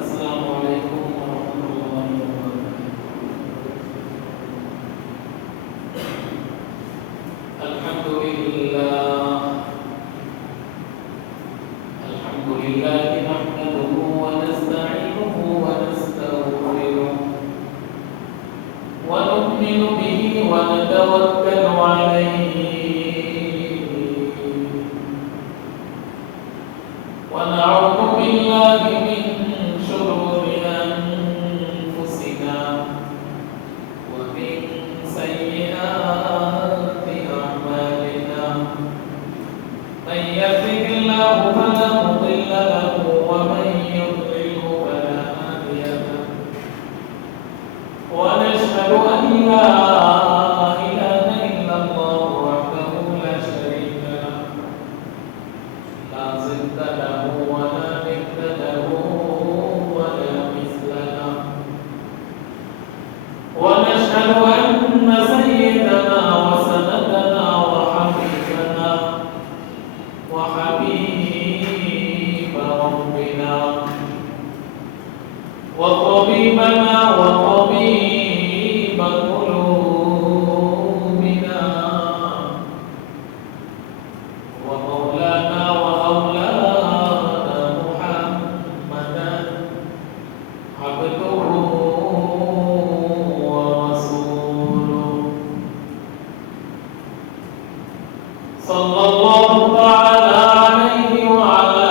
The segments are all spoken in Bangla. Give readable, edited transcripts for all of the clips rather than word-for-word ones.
আসসালামু আলাইকুম ওয়া রাহমাতুল্লাহি ওয়া বারাকাতুহু। আলহামদুলিল্লাহি নাহমাদুহু ওয়া নাস্তাঈনুহু ওয়া নাস্তাগফিরুহ ওয়া নু'মিনু বিহি ওয়া নাতাওয়াক্কালু আলাইহি ওয়া না'উযু বিল্লাহি মিন شرور أنفسنا ومن سيئات أعمالنا من يهده الله فلا مضل له ومن يضلله فلا هادي له ونشهد أن لا إله إلا الله وحده لا شريك له لا ضد له ولا ند له ونشهد أن سيدنا وسندنا وحبيبنا وحبيب ربنا وطبيبنا وطبيب قلوبنا ومولانا ومولانا محمدا عبده صلى الله تعالى عليه وعلى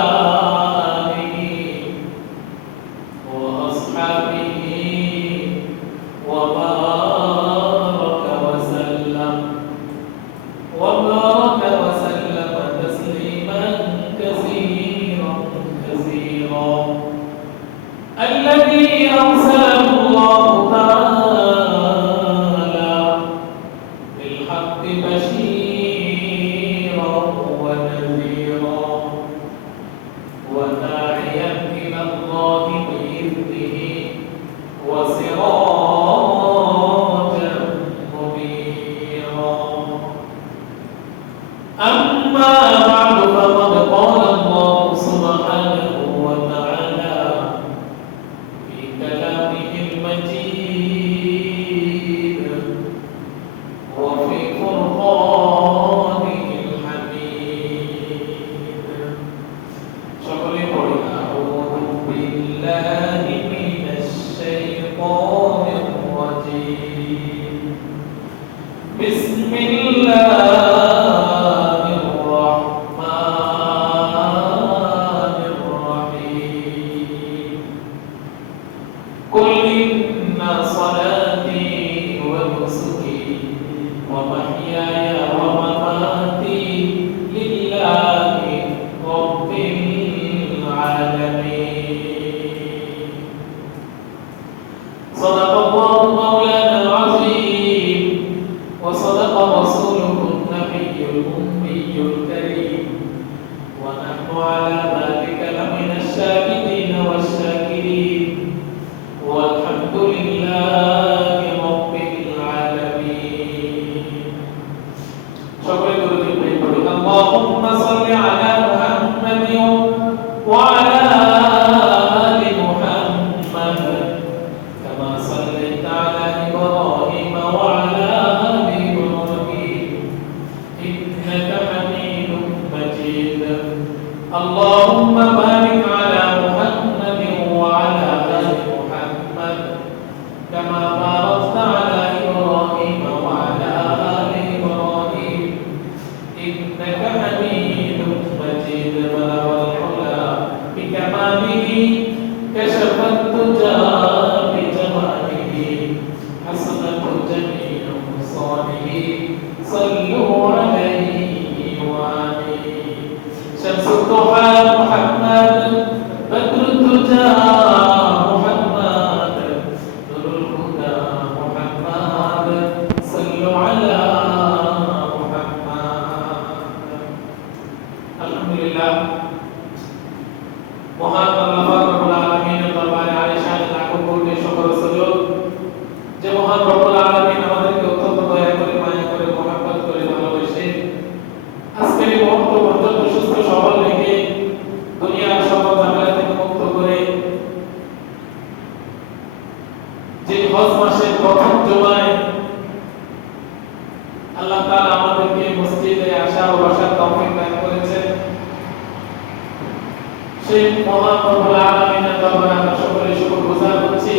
آله وأصحابه وبارك وسلم تسليما كثيرا كثيرا الذي أرسله الله تعالى بالحق بشيرا ونذيرا وداعيا إلى الله بإذنه وسراجا منيرا أما بعد فقد قال الله سبحانه وتعالى في كلامه المجيد وفي فرقانه الحميد সকলে পড়ি আউযু বিল্লাহি মিনাশ শাইতানির রাজীম বিসমিল্লাহির রাহমানির রাহিম কুল ইন্না সালাতি ওয়া নুসুকি ومحياي ومماتي لله رب العالمين صدق الله مولانا العظيم وصدق رسوله النبي الأمي الكريم ونحن على ذلك لمن الشاهدين والشاكرين والحمد لله رب العالمين شكرا لله اللهم صل على محمد وعلى آل محمد كما صليت على إبراهيم وعلى آل إبراهيم إنك حميد مجيد اللهم بارك على محمد وعلى آل محمد كما باركت على إبراهيم وعلى آل إبراهيم إنك حميد مجيد بلغ العلا بكماله كشف الدجى بجماله حسنت جميع خصاله صلوا عليه وآله شمس الضحى محمد সেই মহান রব্বুল আলামিনের দরবারে আমরা সকলে শুকরগুজার হচ্ছি।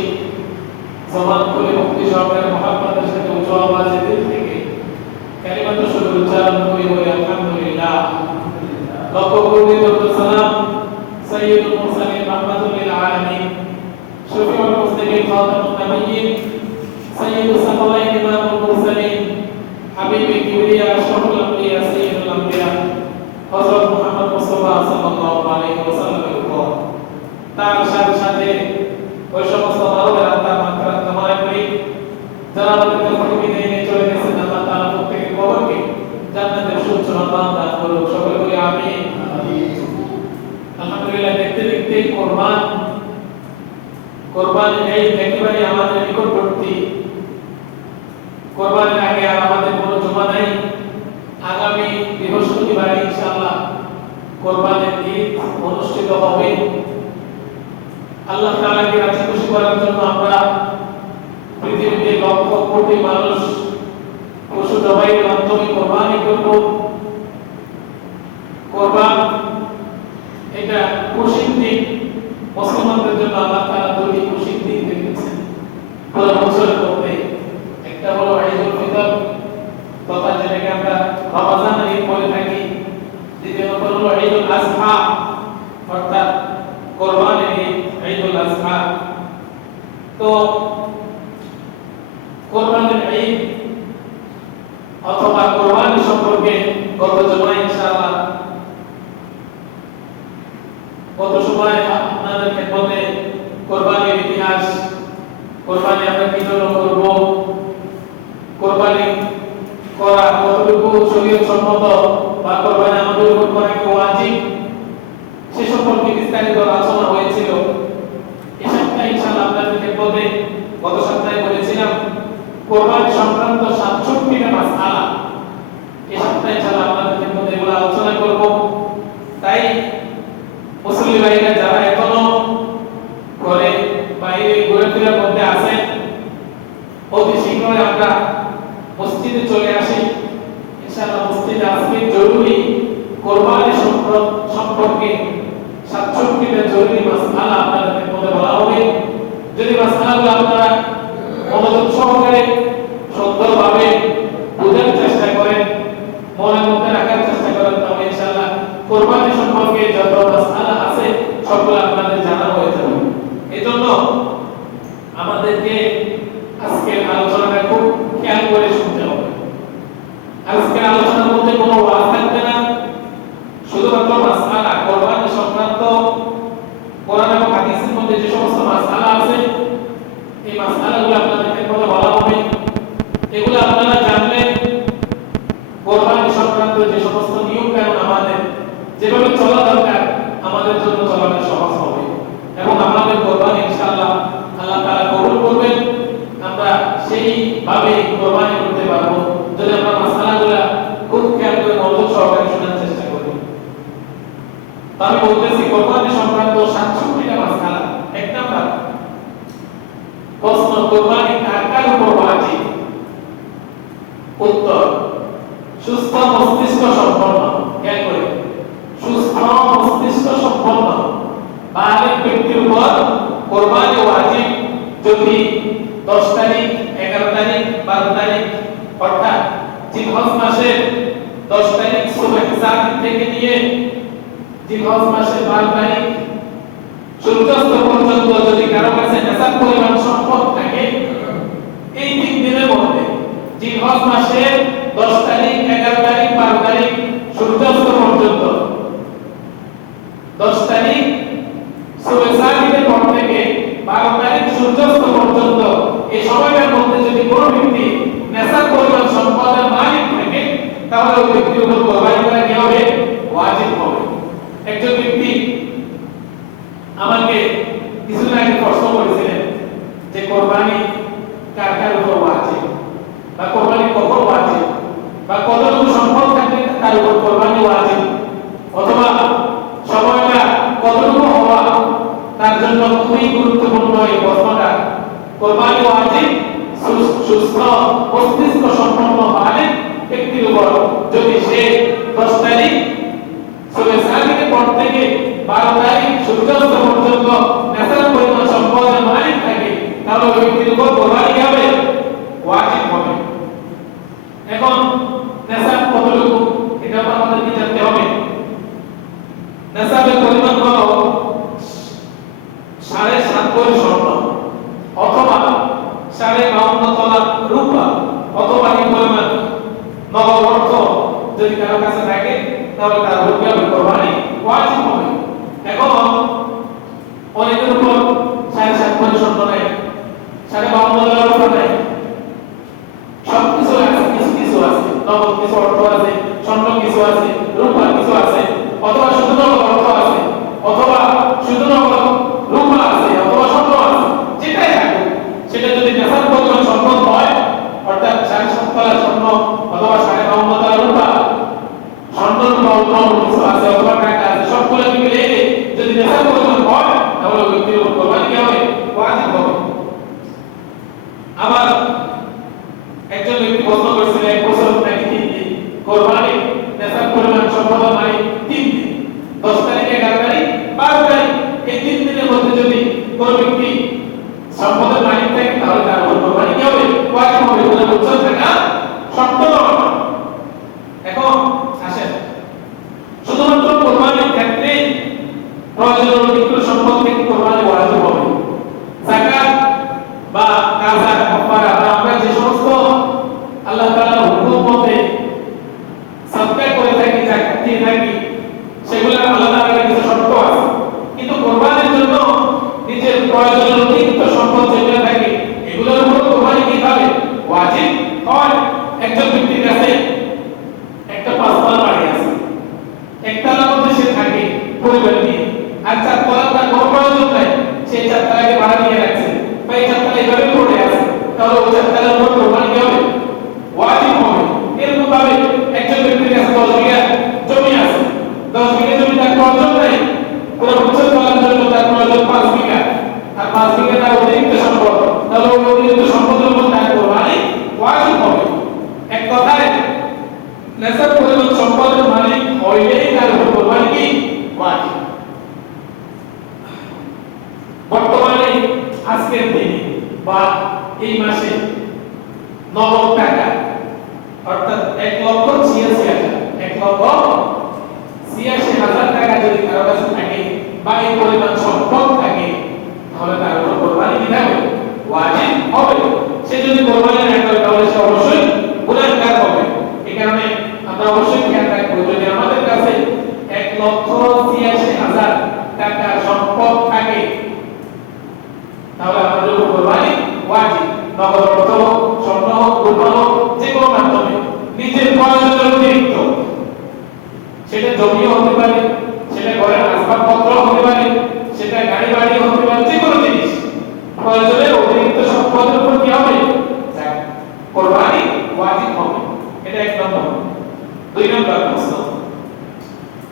জবান খুলে মুক্তি সহকারে মুহাম্মাদের সাথে উচ্চ আওয়াজে দিল থেকে কালিমাতু শুকর উচ্চারণ করি বলি আলহামদুলিল্লাহ। লক্ষ কোটি দরুদ সালাম সাইয়্যিদুল মুরসালিন রাহমাতুল লিল আলামিন শফিউল মুসলিমিন খাতামুন নবিয়্যিন সাইয়্যিদুস সাকালাইন ইমামুল মুরসালিন হাবিবি কিবরিয়া আশরাফুল আম্বিয়া সাইয়্যিদুল আম্বিয়া হযরত মুহাম্মদ মুস্তাফা সাল্লাল্লাহু আলাইহি ওয়াসাল্লামের উপর তার সাথে সাথে ওই সমস্ত মানবের আত্মার মাগফিরাত কামনা করি যারা আমাদেরকে প্রতিদিন নিয়ে চলে গেছেন। আল্লাহ তাআলা প্রত্যেকের কবরকে জান্নাতের সুউচ্চ মাকাম দান করুন। সকলে বলি আমিন। আলহামদুলিল্লাহ, দেখতে দেখতে কোরবানির ঈদ একেবারে আমাদের নিকটবর্তী। কোরবানির আগে আর আমাদের কোনো জমা নাই। আগামী বৃহস্পতিবার ইনশাআল্লাহ কোরবানির ঈদ অনুষ্ঠিত হবে। আল্লাহ তাআলাকে রাজি খুশি করার জন্য আমরা পৃথিবীতে লক্ষ কোটি মানুষ পশু জবাইয়ের মাধ্যমে কোরবানি করব। কোরবান এটা খুশির দিন। মুসলমানদের জন্য আল্লাহ তাআলা দুটি খুশির দিন রেখেছেন পুরো বছরের মধ্যে। একটা হলো ঈদুল ফিতর তথা যেটাকে আমরা রমজানের ঈদ বলে থাকি। দ্বিতীয় হলো ঈদুল আযহা অর্থাৎ কোরবানির ঈদ, ঈদুল আযহা। তো কোরবানির ঈদ অথবা কোরবানি সম্পর্কে গত জুমায় ইনশাআল্লাহ গত সময় আপনাদের খেদমতে কোরবানির ইতিহাস, কোরবানি আমরা কি জন্য করব, কোরবানি করা কতটুকু শরীয়ত সম্মত বা কোরবানি আমাদের উপর করা কি ওয়াজিব, সে সম্পর্কে বিস্তারিত আলোচনা হয়েছিল। এই সপ্তাহে ইনশাআল্লাহ আপনাদের খেদমতে গত সপ্তাহে বলেছিলাম কোরবানি সংক্রান্ত ৬৭টা মাসআলা। এই সপ্তাহে ইনশাআল্লাহ আপনাদের খেদমতে এগুলো আলোচনা করব। তাই মুসলিম ভাইরা যারা এখনো ঘরে বাইরে ঘোরাফেরার মধ্যে আছেন, অতি শীঘ্রই আমরা মসজিদে চলে আসি। ইনশাআল্লাহ মসজিদে আজকে জরুরি কোরবানি সম্পর্কে ৬৭টা জরুরি মাসআলা আপনাদের মধ্যে বলা হবে। যদি মাসআলাগুলো আপনারা মনোযোগ সহকারে সুন্দরভাবে বোঝার চেষ্টা করেন, মনের মধ্যে রাখার চেষ্টা করেন, তাহলে ইনশাআল্লাহ কোরবানি সম্পর্কে যত মাসআলা আছে সবগুলো আপনাদের জানা হয়ে যাবে। এজন্য আমাদেরকে আজকের আলোচনাটা খুব খেয়াল করে শুনতে হবে। আজকের আলোচনার মধ্যে কোনো ওয়াজ থাকবে না, শুধুমাত্র মাসআলা কোরবানি সংক্রান্ত কোরআন এবং হাদিসের মধ্যে যে সমস্ত মাসআলা আছে এই মাসআলাগুলো আপনাদেরকে বলা হবে। এগুলো আপনারা জানলে কোরবানি সংক্রান্ত যে সমস্ত নিয়ম কানুন আমাদের যেভাবে চলা দরকার আমাদের জন্য চলাটা সহজ হবে এবং আমাদের কোরবানি ইনশাআল্লাহ আল্লাহ তাআলা কবুল করবেন। আমরা সেইভাবে কোরবানি করতে পারবো যদি আমরা মাসআলাগুলো খুব খেয়াল করে মনোযোগ সহকারে শোনার চেষ্টা করি। আমি বলতেছি কোরবানি সংক্রান্ত ৬৭টা মাসআলা। এক নাম্বার প্রশ্ন, কোরবানি কার উপর ওয়াজিব? উত্তর, সুস্থ মস্তিষ্ক সম্পন্ন। খেয়াল করে, সুস্থ মস্তিষ্ক সম্পন্ন বালিগ ব্যক্তির উপর কোরবানি ওয়াজিব যদি 10 তারিখ, 11 তারিখ, 12 তারিখ অর্থাৎ জিলহজ মাসের 10 তারিখ সুবহ সাদিক থেকে নিয়ে জিলহজ মাসের 12 তারিখ সূর্যাস্ত পর্যন্ত যদি কারো কাছে নেশাব পরিমাণ সম্পদ থাকে, এই 3 দিনের মধ্যে জিলহজ মাসের 10 তারিখ, 11 তারিখ, 12 তারিখ সূর্যাস্ত পর্যন্ত, 10 তারিখ সুবহ সাদিকের পর থেকে 12 তারিখ সূর্যাস্ত পর্যন্ত এই সময়টার মধ্যে যদি কোনো ব্যক্তি নেশাব পরিমাণ সম্পদের মালিক থাকে তাহলে ওই ব্যক্তির উপর কোরবানি করা কি হবে? ওয়াজিব হবে। একজন ব্যক্তি আমাকে কিছুদিন আগে প্রশ্ন করেছিলেন যে কোরবানি কার উপর ওয়াজিব বা কোরবানি কখন ওয়াজিব বা কতটুকু সম্পদ থাকলে তার উপর কোরবানি ওয়াজিব অথবা সময়টা কতটুকু হওয়া তার জন্য খুবই গুরুত্বপূর্ণ। এই প্রশ্নটা কোরবানি ওয়াজিব সুস্থ মস্তিষ্ক সম্পন্ন বালিগ ব্যক্তির উপর যদি সে 10 তারিখ সুবহ সাদিকের পর থেকে 12 তারিখ সম্পদের মালিক থাকে তাহলে তার উপর কোরবানি কি হবে? ওয়াজিব হবে। বলে বুঝছেন থাকা শর্ত নয়। এখন আসেন শুধুমাত্র কোরবানির ক্ষেত্রে প্রয়োজনীয় অতিরিক্ত সম্পদ থেকে কোরবানি ওয়াজিব হবে। যাকাত বা কাজা কাফারা বা আমরা যে সমস্ত আল্লাহ তাআলার হুকুম মতে সাদকা করে থাকি, যাকাত দিয়ে থাকি, সেগুলো আলাদা আলাদা কিছু শর্ত আছে। কিন্তু কোরবানির জন্য নিজের প্রয়োজনীয় অতিরিক্ত সম্পদ যেগুলো থাকে এগুলোর উপর কোরবানি কি হবে? ওয়াজিব হয়। একজন ব্যক্তির কাছে একটা পাঁচতলা বাড়ি আছে, একতলার মধ্যে সে থাকে পরিবার নিয়ে, আর চারতলা তার কোনো প্রয়োজন নাই, সেই চারতলাকে ভাড়া দিয়ে রাখছে বা এই চারতলা এভাবে পড়ে আছে, তাহলে ওই চারতলার উপর কোরবানি কি হবে? ওয়াজিব হবে। এরকম ভাবে একজন ব্যক্তির কাছে 10 বিঘা জমি আছে, 10 বিঘা জমি তার প্রয়োজন নাই, পুরো বছর চলার জন্য তার প্রয়োজন 5 বিঘা, আর 5 বিঘা তার অতিরিক্ত সম্পদ, তাহলে ওই অতিরিক্ত সম্পদের উপর তার কোরবানি ওয়াজিব হবে। এক কথায় নেশাব পরিমাণ সম্পদের মালিক হইলেই তার উপর কোরবানি কি ওয়াজিব। বর্তমানে আজকের দিনে বা এই মাসে নগদ টাকা অর্থাৎ 1,86,000 টাকা যদি কারো কাছে থাকে বা এই পরিমাণ সম্পদ থাকে, তাহলে তার উপর কোরবানি দিতে হবে, ওয়াজিব হবে। সে যদি কোরবানি না করে তাহলে সে অবশ্যই গুনাহগার হবে। এই কারণে আমরা অবশ্যই খেয়াল রাখবো, যদি আমাদের কাছে 1,86,000 টাকা সম্পদ থাকে তাহলে আমাদের উপর কোরবানি ওয়াজিব। নগদ অর্থ হোক, স্বর্ণ হোক, রূপা হোক, যে কোনো মাধ্যমে নিজের প্রয়োজনের অতিরিক্ত, সেটা জমিও হতে পারে, সেটা ঘরের আসবাবপত্র হতে পারে, সেটা গাড়ি বাড়ি হতে পারে, যে কোনো জিনিস প্রয়োজনের অতিরিক্ত সম্পদের উপর কি হবে? কোরবানি ওয়াজিব হবে। এটা এক নম্বর। 2 নম্বর প্রশ্ন,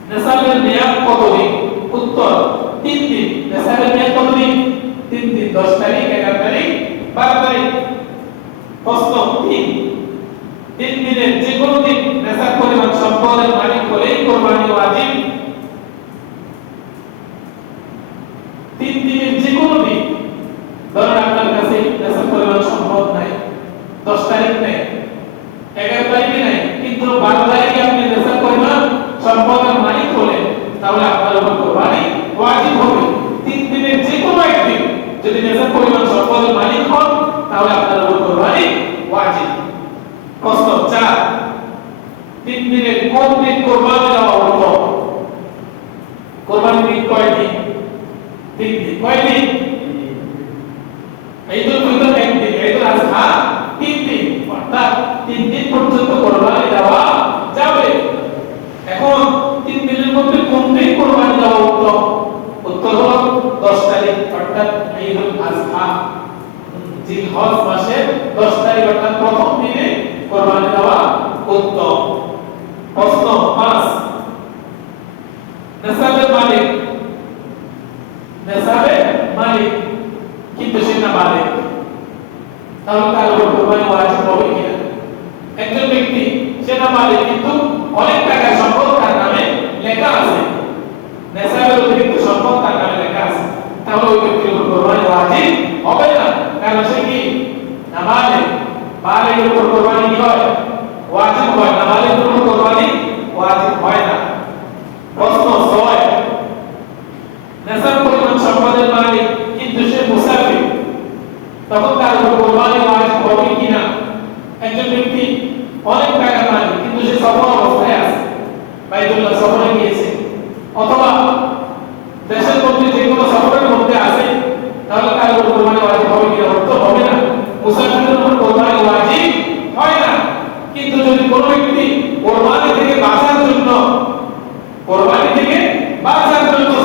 নেশাবের মেয়াদ কতদিন? উত্তর 3 দিন। নেশাবের মেয়াদ কতদিন? 3 দিন। 10 তারিখ, 11 তারিখ, 12 তারিখ। প্রশ্ন 3 দিনের যে কোনো দিন নেশাব পরিমাণ সম্পদের মালিক হলেই কোরবানি ওয়াজিব। 3 দিনের যে কোনো দিন, ধরেন আপনার কাছে নেশাব পরিমাণ সম্পদ নাই, 10 তারিখ নাই, 11 তারিখে নাই, কিন্তু 12 তারিখে আপনি নেশাব পরিমাণ সম্পদের মালিক হলেন, তাহলে আপনার উপর কোরবানি ওয়াজিব হবে। 3 দিনের যে কোনো একদিন যদি নেশাব পরিমাণ সম্পদের মালিক হন, তাহলে আপনার উপর কোরবানি ওয়াজিব। প্রশ্ন 4 3 দিনের কোন দিন কোরবানি দেওয়া উত্তম? কোরবানির দিন কয়দিন? 3 দিন। কয়দিন? ঈদুল ফিতর 1 দিন, ঈদুল আযহা 3 দিন, অর্থাৎ 3 দিন পর্যন্ত কোরবানি দেওয়া যাবে। এখন 3 দিনের মধ্যে কোন দিন কোরবানি দেওয়া উত্তম? উত্তর হলো 10 তারিখ, অর্থাৎ ঈদুল আযহা, জিলহজ মাসের 10 তারিখ, অর্থাৎ প্রথম দিনে কোরবানি দেওয়া উত্তম। প্রশ্ন 5 নেশাবের মালিক, নেশাবের মালিক কিন্তু সে না মালিক, তাহলে তার উপর কোরবানি ওয়াজিব হবে কিনা? একজন ব্যক্তি সে না মালিক কিন্তু অনেক টাকা সম্পদ তার নামে লেখা আছে, নেশাবের অতিরিক্ত সম্পদ তার নামে লেখা আছে, তাহলে ওই ব্যক্তির উপর কোরবানি ওয়াজিব হবে না, কারণ সে কি না মালিক। মালিকের উপর কোরবানি কি হয়? ওয়াজিব হয় না, মালিকের উপর কোরবানি ওয়াজিব হয় না। প্রশ্ন 6 নেশাব পরিমাণ সম্পদের মালিক কিন্তু সে মুসাফির, তখন তার উপর কোরবানি ওয়াজিব হবে কিনা? একজন ব্যক্তি অনেক টাকার মালিক কিন্তু সে সফর অবস্থায় আছে, বাইতুল্লাহ সফরে গিয়েছে, অথবা দেশের মধ্যে যে কোনো সফরের মধ্যে আছে, তাহলে তার উপর কোরবানি ওয়াজিব হবে কিনা? উত্তর হবে না। মুসাফিরের উপর কোরবানি ওয়াজিব হয় না। কিন্তু যদি কোনো ব্যক্তি কোরবানি থেকে বাঁচার জন্য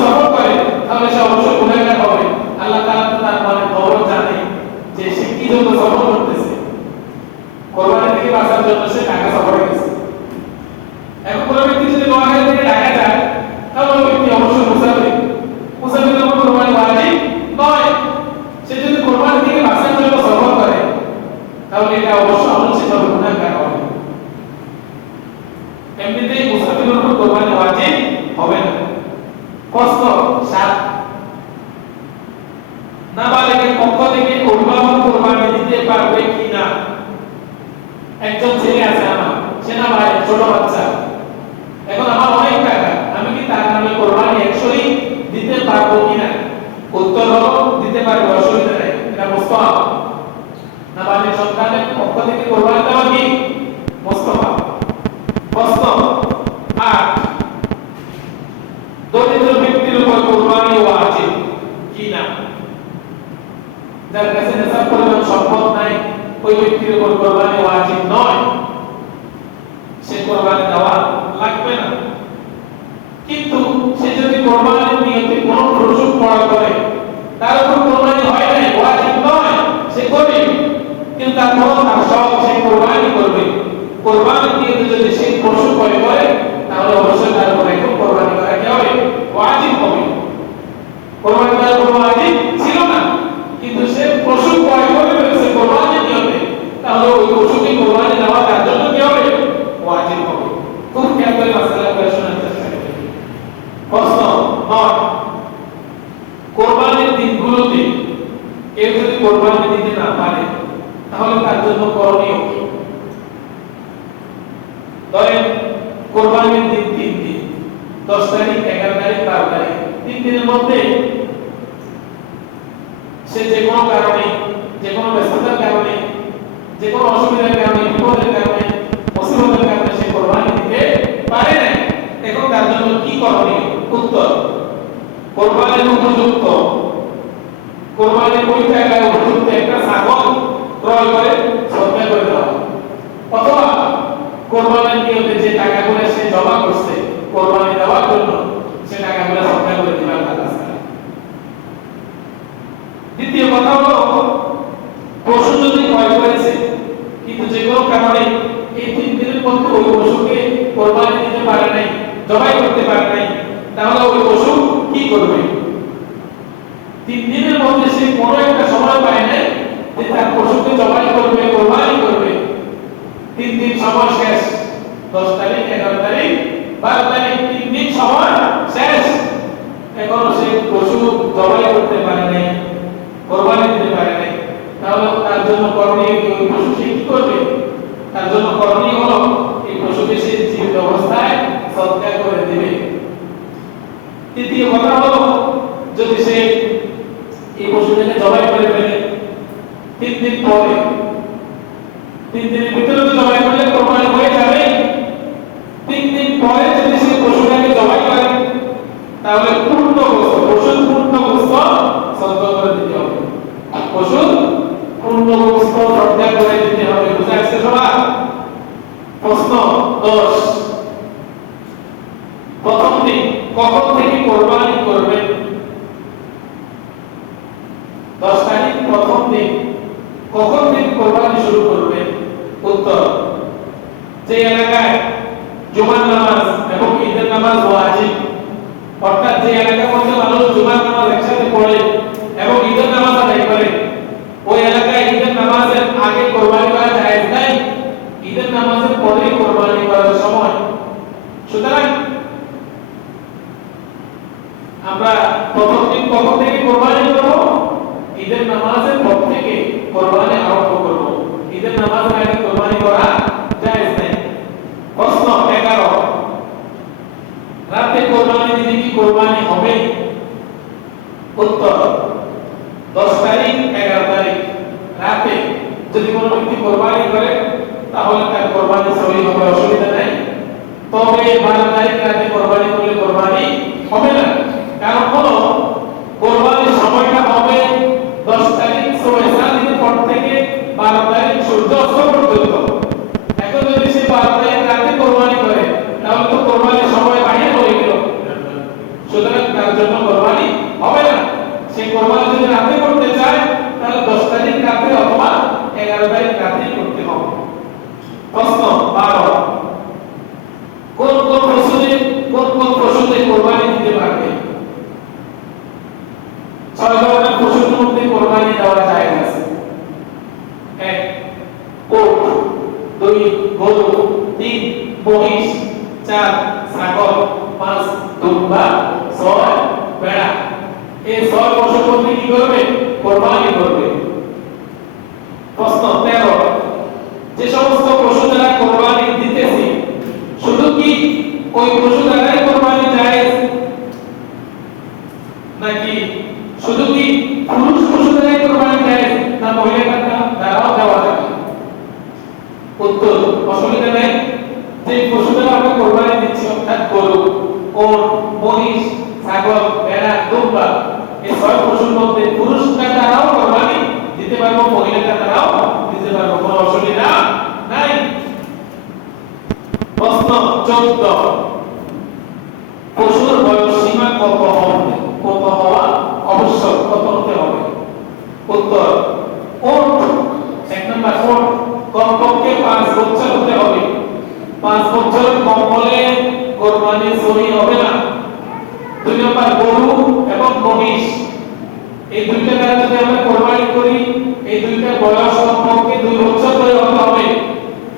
সফর করে, তাহলে সে অবশ্যই গুনাহগার হবে। আল্লাহ তাআলা তার মনে খবর জানে যে সে কি জন্য সফর করতেছে, কোরবানি থেকে বাঁচার জন্য সে ঢাকা সফরে গেছে। এখন কোনো ব্যক্তি যদি নোয়াখালী থেকে ঢাকা যায়, তাহলে ওই ব্যক্তি অবশ্যই মুসাফির, মুসাফিরের উপর কোরবানি ওয়াজিব নয়। সে যদি কোরবানি থেকে বাঁচার জন্য সফর করে, তাহলে এটা অবশ্যই অনুচিতভাবে গুনাহগার হবে। এমনিতেই মুসাফিরের উপর কোরবানি ওয়াজিব হবে না। প্রশ্ন 7 নাবালিকের পক্ষ থেকে অভিভাবক কোরবানি দিতে পারবে কিনা। একজন ছেলে আছে আমার, সে না ভাই ছোট বাচ্চা, এখন আমার অনেক টাকা, আমি কি তার নামে কোরবানি একশোই দিতে পারবো কিনা? উত্তর হলো দিতে পারবে, অসুবিধা নেই, এটা মুস্তাহাব। নাবালিক সন্তানের পক্ষ থেকে কোরবানি দেওয়া কি মুস্তাহাব। প্রশ্ন ৮, দরিদ্র ব্যক্তির উপর কোরবানি ওয়াজিব কিনা। যার কাছে নেশাব পরিমাণ সম্পদ নাই, ওই ব্যক্তির উপর কোরবানি ওয়াজিব নয়, সে কোরবানি দেওয়া লাগবে না। কিন্তু সে যদি কোরবানির নিয়তে কোনো পশু ক্রয় করে, তার উপর কোরবানি হয় নাই, ওয়াজিব নয়, সে করবে, কিন্তু তারপর তার শখ, সে কোরবানি করবে। কোরবানির নিয়তে যদি সে পশু ক্রয় করে, তাহলে অবশ্যই তার উপর একটু কোরবানি করা কি হবে? ওয়াজিব হবে। কোরবানি দেওয়ার কোনো ওয়াজিব ছিল না, কিন্তু সে পশু ক্রয় করে ফেলেছে কোরবানির নিয়তে, তাহলে ওই পশুকে কোরবানি দেওয়া তার জন্য কি হবে? ওয়াজিব হবে। খুব খেয়াল করে মাসালাগুলো শোনার চেষ্টা করবেন। প্রশ্ন ৯, কোরবানির দিনগুলোতে কেউ যদি কোরবানি দিতে না পারে, তাহলে তার জন্য করণীয় কি? ধরেন কোরবানির দিন ৩ দিন, ১০ তারিখ, ১১ তারিখ, ১২ তারিখ, ৩ দিনের মধ্যে সে যে কোনো কারণে, যে কোনো ব্যস্ততার কারণে, যে কোনো অসুবিধার কারণে, বিপদের কারণে, মুসিবতের কারণে সে কোরবানি দিতে পারে না। এখন তার জন্য কি করণীয়? উত্তর, কোরবানির উপযুক্ত, কোরবানির ওই জায়গায় উপযুক্ত একটা ছাগল ক্রয় করে সদকা করে দেওয়া, অথবা কোরবানির নিয়তে যে টাকাগুলো সে জমা করছে কোরবানি দেওয়ার জন্য, সে টাকাগুলো সদকা করে দিবার কথা আছে। দ্বিতীয় কথা হলো, পশু যদি ক্রয় করেছে কিন্তু যে কোনো কারণে এই ৩ দিনের মধ্যে ওই পশুকে কোরবানি দিতে পারে নাই, জবাই করতে পারে নাই, তাহলে ওই পশু কি করবে? ৩ দিনের মধ্যে সে কোনো একটা সময় পায় নাই যে তার পশুকে জবাই করবে, কোরবানি করবে। ৩ দিন সময় শেষ, ১০ তারিখ, ১১ তারিখ, ১২ তারিখ, ৩ দিন সময় শেষ, এখনো সে পশু জবাই করতে পারে নাই, কোরবানি দিতে পারে নাই, তাহলে তার জন্য করণীয় কি? ওই পশু সে কি করবে? তার জন্য করণীয় হলো এই পশুকে সে জীবিত অবস্থায় সদকা করে দিবে। তৃতীয় কথা হলো, যদি সে এই পশুটাকে জবাই করে ফেলে ৩ দিন পরে, ৩ দিনের ভিতরে তো জবাই করলে কোরবানি হয়ে যাবে, ৩ দিন পরে যদি সে পশুটাকে জবাই করে, তাহলে পূর্ণ গোশত, পশুর পূর্ণ গোশত সদকা করে দিতে হবে। পশুর পূর্ণ গোশত সদকা করে দিতে হবে। বুঝা গেছে সবার? প্রশ্ন ১০, প্রথম দিন কখন থেকে কোরবানি করবেন? ১০ তারিখ প্রথম দিন কখন থেকে কোরবানি শুরু করবেন? উত্তর, যে এলাকায় জুমার নামাজ এবং ঈদের নামাজ ওয়াজিব, অর্থাৎ যে এলাকার মধ্যে মানুষ জুমার নামাজ একসাথে পড়ে এবং ঈদের নামাজ আদায় করে, ওই এলাকায় ঈদের নামাজের আগে কোরবানি করা জায়েজ নাই, ঈদের নামাজের পরে কোরবানি করার সময়। সুতরাং আমরা প্রথম দিন কখন থেকে কোরবানি করব? ঈদের নামাজের পর থেকে কোরবানি আরম্ভ করব। ঈদের নামাজের আগে কোরবানি করা জায়েজ নাই। প্রশ্ন 11, রাতে কোরবানি দিলে কি কোরবানি হবে? উত্তর, ১০ তারিখ, ১১ তারিখ রাতে যদি কোনো ব্যক্তি কোরবানি করে, তাহলে তার কোরবানি সহি হবে, অসুবিধা নাই। তবে ১২ তারিখ রাতে কোরবানি করলে কোরবানি হবে না। কারণ হলো, কোরবানির সময়টা হবে ১০ তারিখ সোয়েসাদিনের পর থেকে ১২ তারিখ সূর্য অস্ত পর্যন্ত। এখন যদি সে ১২ তারিখ রাতে কোরবানি করে, তাহলে তো কোরবানির সময় বাহির হয়ে গেল, সুতরাং তার জন্য কোরবানি হবে না। সে কোরবানি যদি রাতে করতে চায়, তাহলে ১০ তারিখ রাতে অথবা ১১ তারিখ রাতে করতে হবে। প্রশ্ন ১২, কোন কোন পশুতে কোরবানি দিতে পারবে? ৬ ধরনের পশুর মধ্যে কোরবানি দেওয়া জায়েজ আছে। ১, উট, ২, গরু, ৩, মহিষ, ৪, ছাগল, ৫, দুম্বা, ৬, ভেড়া। এই ৬ পশুর মধ্যে কি করবে? কোরবানি করবে। প্রশ্ন 13, যে সমস্ত পশু দ্বারা কোরবানি দিতেছি শুধু কি ওই পশু দ্বারাই কোরবানি জায়েজ, নাকি শুধু কি পুরুষ পশু দ্বারাই কোরবানি জায়েজ, না মহিলা দ্বারাও দেওয়া যাবে? উত্তর, অসুবিধা নাই। যে পশু দ্বারা আমরা কোরবানি দিচ্ছি অর্থাৎ গরু, ওট, মহিষ, ছাগল, ভেড়া, দুম্বা, এই ছয় পশুর মধ্যে পুরুষটা দ্বারাও কোরবানি দিতে পারবো, মহিলাটা দ্বারাও দিতে পারবো, কোনো অসুবিধা নাই। প্রশ্ন 14, পশুর বয়স সীমা কত হবে, কত হওয়া আবশ্যক, কত হতে হবে? উত্তর, ওট, এক নম্বর ওট কমপক্ষে 5 বছর হতে হবে। 5 বছর কম হলে কোরবানি সহি হবে না। 2 নম্বর গরু এবং মহিষ, এই দুইটা দ্বারা যদি আমরা কোরবানি করি, এই দুইটার বয়স কমপক্ষে 2 বছর করে হতে হবে।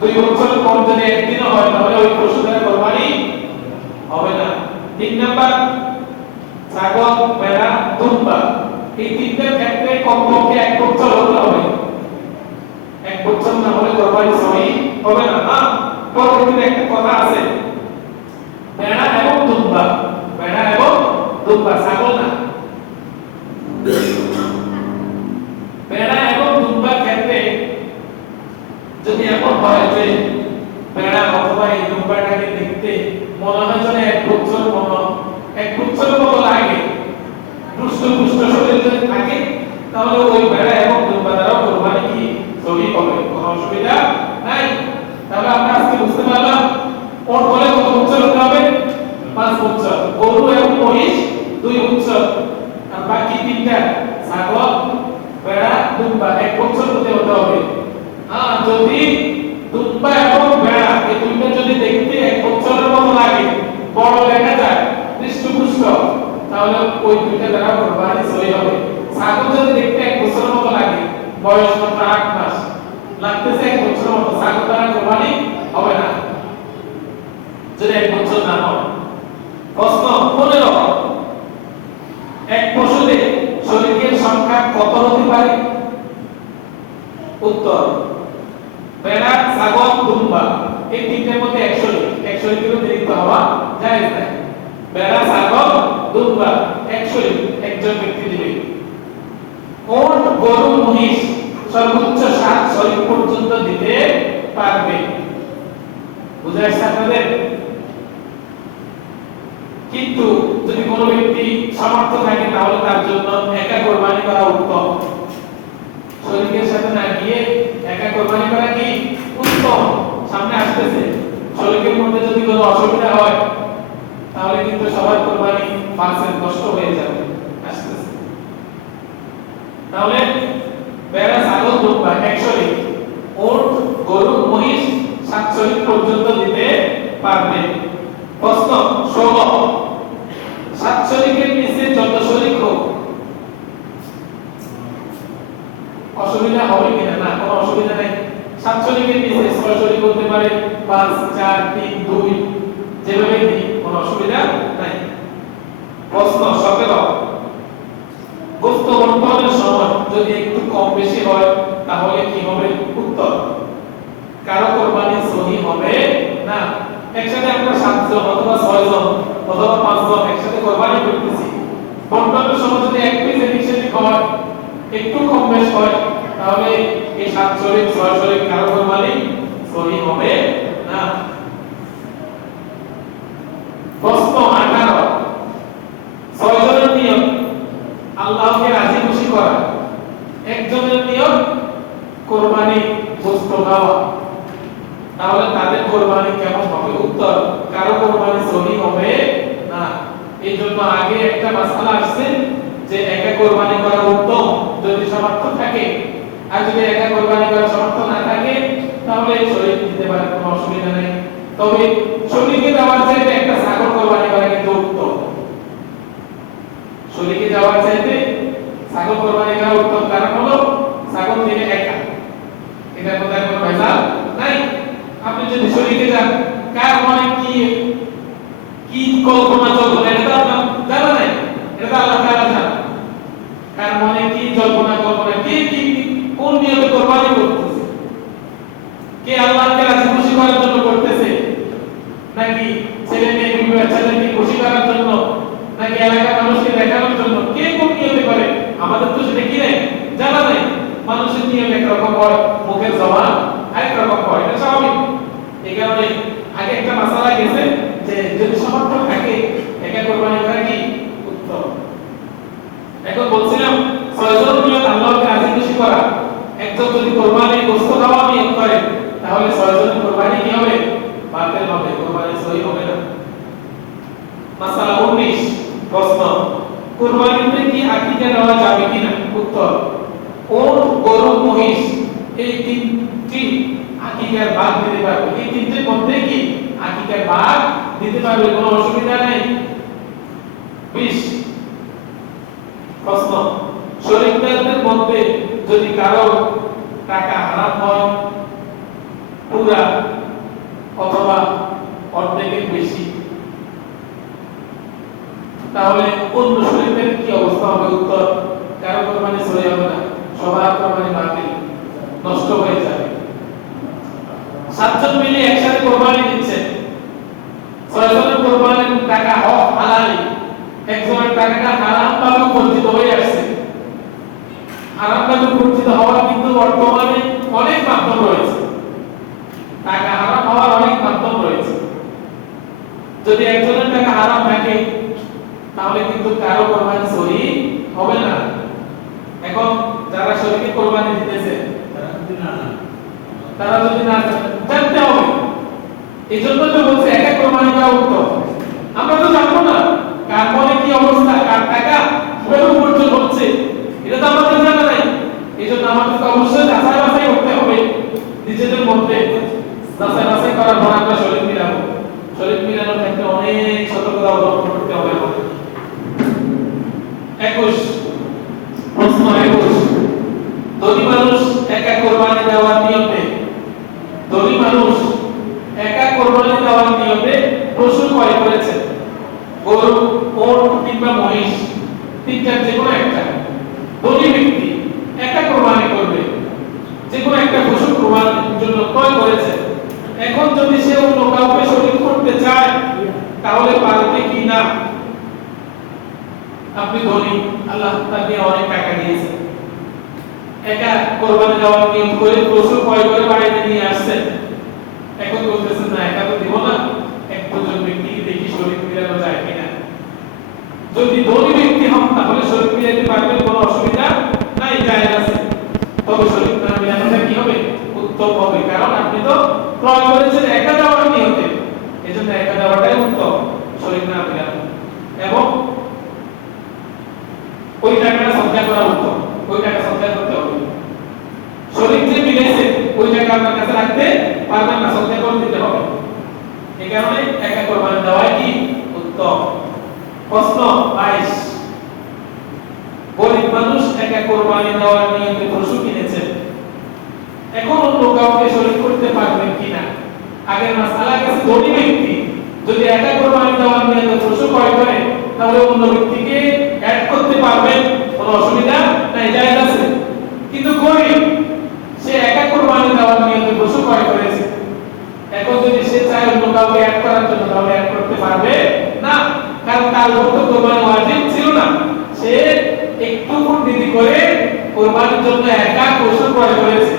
2 বছর কম যদি একদিনও হয় তাহলে ওই পশু দ্বারা কোরবানি হবে না। 3 নম্বর ছাগল, ভেড়া, দুম্বা, এই তিনটার ক্ষেত্রে কমপক্ষে 1 বছর হতে হবে। 1 বছর না হলে কোরবানি সহি হবে না। পরবর্তীতে একটা কথা আছে, ভেড়া এবং দুম্বা, ভেড়া এবং দুম্বা, ছাগল না। ভেড়া এবং দুম্বার ক্ষেত্রে যদি এমন হয় যে ভেড়া অথবা এই দুম্বাটাকে দেখতে মনে হয় যেন 1 বছর মতো লাগে, দুষ্ট শরীর যদি থাকে, তাহলে ওই ভেড়া এবং দুম্বা দ্বারা কোরবানি কি সহি হবে, কোনো অসুবিধা নাই। তাহলে আমরা আজকে বুঝতে পারলাম ওট বলে কত বছর হতে হবে, 5 বছর, গরু এবং মহিষ 2 বছর, আর বাকি তিনটা ছাগল, ভেড়া, দুম্বা 1 বছর হতে হবে। যদি দুম্বা এবং ভেড়া এই দুইটা যদি দেখতে 1 বছরের মতো লাগে, বড় দেখা যায়, হৃষ্টপুষ্ট, তাহলে ওই দুইটা দ্বারা কোরবানি সহি হবে। ছাগল যদি দেখতে 1 বছরের মতো লাগে, বয়স মাত্র 8 মাস, লাগতেছে 1 বছরের মতো, ছাগল দ্বারা কোরবানি হবে না যদি 1 বছর না হয়। প্রশ্ন 15, এক পশুতে শরীরের সংখ্যা কত হতে পারে? উত্তর, ভেড়া, ছাগল, দুম্বা এই তিনটার মধ্যে 1 শরীরের অতিরিক্ত হওয়া জায়েজ নাই। ভেড়া, ছাগল, দুম্বা 1 শরীর একজন ব্যক্তি দিবে। ওট, গরু, মহিষ সর্বোচ্চ 7 শরীর পর্যন্ত দিতে পারবে। বুঝা যাচ্ছে আপনাদের? কিন্তু যদি কোনো ব্যক্তি সামর্থ্য থাকে তাহলে তার জন্য একা কোরবানি করা উত্তম। শরীরের সাথে না গিয়ে একা কোরবানি করা কি উত্তম। সামনে আসতেছে, শরীরের মধ্যে যদি কোনো অসুবিধা হয় তাহলে কিন্তু সবার কোরবানি পার্সেন্ট নষ্ট হয়ে যাবে। আসতেছে, তাহলে ভেড়া, ছাগল, দুম্বা 1 শরীর, ওট, গরু, মহিষ 7 শরীর পর্যন্ত দিতে পারবে। প্রশ্ন 16, 7 শরীরের নিচে যত শরীর হোক অসুবিধা হবে কিনা? না, কোনো অসুবিধা নাই। 7 শরীরের নিচে 6 শরীর হতে পারে, 5, 4, 3, 2 যেভাবে দিই, কোনো অসুবিধা নাই। প্রশ্ন 17, গোশত বন্টনের সময় যদি একটু কম বেশি হয় তাহলে কি হবে? উত্তর, কারো কোরবানি সহি হবে না। একসাথে আমরা 7 জন অথবা 6 জন অথবা 5 জন একসাথে কোরবানি করতেছি, বন্টনের সময় যদি এক পিস এদিক সেদিক হয়, একটু কম বেশ হয়, তাহলে এই 7 শরীক 6 শরীক কারো কোরবানি সহি হবে না। প্রশ্ন 18, 6 জনের নিয়ত আল্লাহকে রাজি খুশি করা, একজনের নিয়ত কোরবানি গোশত খাওয়া, তাহলে তাদের কোরবানি কেমন হবে? উত্তর, কারো কোরবানি সহি হবে না। এই জন্য আগে একটা মাসআলা আসছে যে একা কোরবানি করা উত্তম যদি সামর্থ্য থাকে, আর যদি একা কোরবানি করার সামর্থ্য না থাকে তাহলে শরীক দিতে পারে, কোনো অসুবিধা নেই। তবে শরীকে দেওয়ার চাইতে একটা ছাগল কোরবানি করা কিন্তু উত্তম। শরীকে দেওয়ার চাইতে ছাগল কোরবানি করা উত্তম, কারণ হলো ছাগল দিলে একা, এটার মধ্যে কোনো ভেজাল নাই। আপনি যদি শরীকে যান, কার মনে কি কল্পনা চলবে এটা তো আপনার জানা নাই, এটা তো আল্লাহ তাআলা জানেন। কার মনে কি কল্পনা কে কি কোন নিয়মে কোরবানি করতেছে, কে আল্লাহকে রাজি খুশি করার জন্য করতেছে, নাকি ছেলে মেয়ে বিবি বাচ্চাদেরকে খুশি করার জন্য, নাকি এলাকার মানুষকে দেখানোর জন্য, কে কোন নিয়মে করে আমাদের তো সেটা কি নেই, জানা নেই। মানুষের নিয়ম একরকম হয়, মুখের জবান আরেক রকম হয়, এটা স্বাভাবিক। এই কারণে আগে একটা মাসালা গেছে যে যদি সামর্থ্য থাকে একা কোরবানি করা কি উত্তম। এখন বলছিলাম ছয়জন নিয়ত আল্লাহকে রাজি খুশি করা, একজন যদি কোরবানির গোশত খাওয়া নিয়ত করে তাহলে ছয়জনের কোরবানি কি হবে, বাতিল হবে, কোরবানি সহি হবে না। মাসালা 19 প্রশ্ন, কোরবানিতে কি আকীকা দেওয়া যাবে কিনা? উত্তর, কোন গরু মহিষ এই তিনটি আকীকার ভাগ দিতে পারবে, এই তিনটির মধ্যে কি আকীকার ভাগ দিতে পারবে, কোনো অসুবিধা নেই। 20 প্রশ্ন, শরীকদের মধ্যে যদি কারো টাকা হারাম হয় পুরা অথবা অর্ধেকের বেশি, তাহলে অন্য শরীকদের কি অবস্থা হবে? উত্তর, কারো কোরবানি সহি হবে না, সবার কোরবানি বাতিল, নষ্ট হয়ে যাবে। 7 জন মিলে একসাথে কোরবানি দিচ্ছে, 6 জনের কোরবানির টাকা হক হালালি, একজনের টাকাটা হারাম ভাবে বঞ্চিত হয়ে আসছে। হারাম ভাবে বঞ্চিত হওয়ার কিন্তু বর্তমানে অনেক মাধ্যম রয়েছে, টাকা হারাম হওয়ার অনেক মাধ্যম রয়েছে। যদি একজনের টাকা হারাম থাকে তাহলে কিন্তু কারো কোরবানি সহি হবে না। এখন যারা শরীকে কোরবানি দিতেছে তারা যদি না জানতে হবে, এই জন্য তো বলছে একা কোরবানি করা উত্তম। আমরা তো জানবো না কার মনে কি অবস্থা, কার টাকা কত উপার্জন হচ্ছে, এটা তো আমাদের জানা নাই। এই জন্য আমাদেরকে অবশ্যই যাচাই বাছাই করতে হবে, নিজেদের মধ্যে যাচাই বাছাই করার পর আমরা শরীর মিলাবো। শরীর মিলানোর ক্ষেত্রে অনেক সতর্কতা অবলম্বন করতে হবে আমাদের। 21 প্রশ্ন 21, ধনী মানুষ একা কোরবানি দেওয়ার নিয়তে, ধনী মানুষ একা কোরবানি দেওয়ার নিয়তে পশু ক্রয় করেছে, গরু, ওট কিংবা মহিষ, তিনটার যে কোনো একটা। ধনী ব্যক্তি একা কোরবানি করবে, যে কোনো একটা পশু কোরবানির জন্য ক্রয় করেছে। এখন যদি সে অন্য কাউকে শরীক করতে চায় তাহলে পারবে কি না? আপনি ধনী, আল্লাহ তাকে অনেক টাকা দিয়েছে, একা কোরবানি দেওয়ার নিয়ম করে পশু ক্রয় করে বাড়িতে নিয়ে আসছেন। এখন বলতেছেন না একা তো দিব না, এক দুজন ব্যক্তি দেখি শরীক মিলানো যায় কিনা। যদি ধনী ব্যক্তি হন তাহলে শরীক মিলাতে পারবেন, কোনো অসুবিধা নাই, জায়েজ আছে। তবে শরীক না মিলানোটা কি হবে? উত্তম হবে, কারণ আপনি তো ক্রয় করেছেন একা দেওয়ার নিয়তে, এজন্য একা দেওয়াটাই উত্তম, শরীক না মিলানো। এবং ওই টাকাটা সঞ্চয় করা উত্তম, ওই টাকা সঞ্চয় করতে হবে। শরীক যে মিলেছে ওই টাকা আপনার কাছে রাখতে পারবেন না, সঞ্চয় করে দিতে হবে। এই কারণে একা কোরবানি দেওয়াই কি উত্তম। প্রশ্ন 22, গরিব মানুষ একা কোরবানি দেওয়ার নিয়তে পশু কিনেছেন, এখন অন্য কাউকে শরীক করতে পারবেন কিনা? আগের মাসআলা গেছে ধনী ব্যক্তি যদি একা কোরবানি দেওয়ার নিয়তে পশু ক্রয় করে তাহলে অন্য ব্যক্তিকে অ্যাড করতে পারবেন, কোনো অসুবিধা নাই, জায়েজ আছে। কিন্তু গরিব সে একা কোরবানি দেওয়ার নিয়তে পশু ক্রয় করেছে, এখন যদি সে চায় অন্য কাউকে অ্যাড করার জন্য তাহলে অ্যাড করতে পারবে না, কারণ তার উপর তো কোরবানি ওয়াজিব ছিল না। সে একটু ফুটনীতি করে কোরবানির জন্য একা পশু ক্রয় করেছে,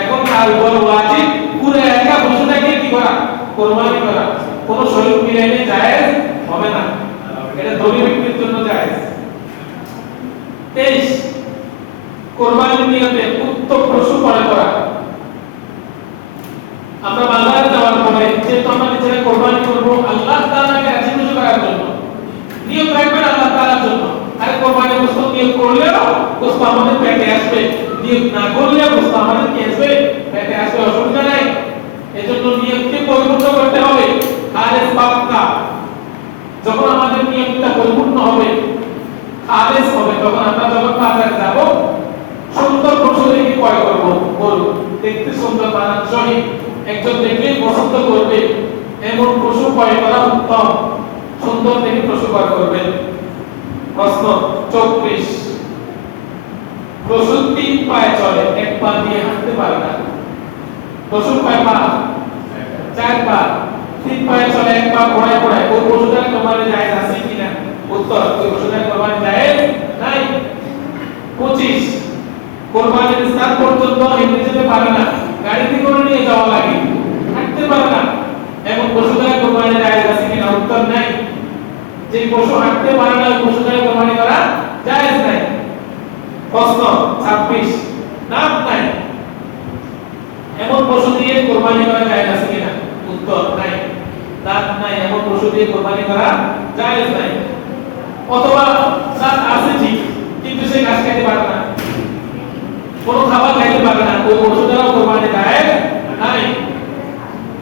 এখন তার উপর ওয়াজিব পুরো একা পশুটাকে কি করা, কোরবানি করা। কোনো শরীক মিলাইলে জায়েজ হবে না, এটা ধনী ব্যক্তির জন্য জায়েজ। 23, কোরবানির নিয়তে উত্তম পশু ক্রয় করা। আমরা বাজারে যাওয়ার পরে যেহেতু আমরা নিজেরা কোরবানি করব আল্লাহ তাআলাকে রাজি খুশি করার জন্য, নিয়ত রাখবেন আল্লাহ তাআলার জন্য। আর কোরবানি গোশত নিয়ত করলেও গোশত আমাদের পেটে আসবে, নিয়ত না করলেও গোশত আমাদের কি আসবে, পেটে আসবে, অসুবিধা নাই। এজন্য নিয়তকে পরিপূর্ণ করতে হবে, খালেস পাক্কা। যখন আমাদের নিয়তটা পরিপূর্ণ হবে, খালেস হবে, তখন আমরা যখন বাজারে যাব সুন্দর পশু দেখে ক্রয় করব, গরু দেখতে সুন্দর, মানানসই, একজন দেখলে পছন্দ করবে এমন পশু ক্রয় করা উত্তম, সুন্দর দেখে পশু ক্রয় করবেন। প্রশ্ন 24, পশু তিন পায়ে চলে, এক পা দিয়ে হাঁটতে পারে না। পশু কয় পা? চার পা। তিন পায়ে চলে, এক পা ঘোড়ায় ঘোড়ায়। ওই পশুটার কোরবানি জায়েজ আছে কিনা? উত্তর, ওই পশুটার কোরবানি জায়েজ নাই। 25, কোরবানির স্থান পর্যন্ত হেঁটে যেতে পারে না, গাড়িতে করে নিয়ে যাওয়া লাগে, হাঁটতে পারে না, এমন পশুটার কোরবানি জায়েজ আছে কিনা? উত্তর নাই। যে পশু হাঁটতে পারে না, ওই পশুটার কোরবানি করা জায়েজ নাই। প্রশ্ন 26, নাম নাই, এমন পশু দিয়ে কোরবানি করা জায়েজ আছে কিনা? উত্তর নাই, দাঁত নাই, এমন পশু দিয়ে কোরবানি করা জায়েজ নাই। অথবা দাঁত আছে ঠিক, কিন্তু সে ঘাস খেতে পারে না, কোনো খাবার খাইতে পারে না, ওই পশুটারও কোরবানি জায়েজ নাই।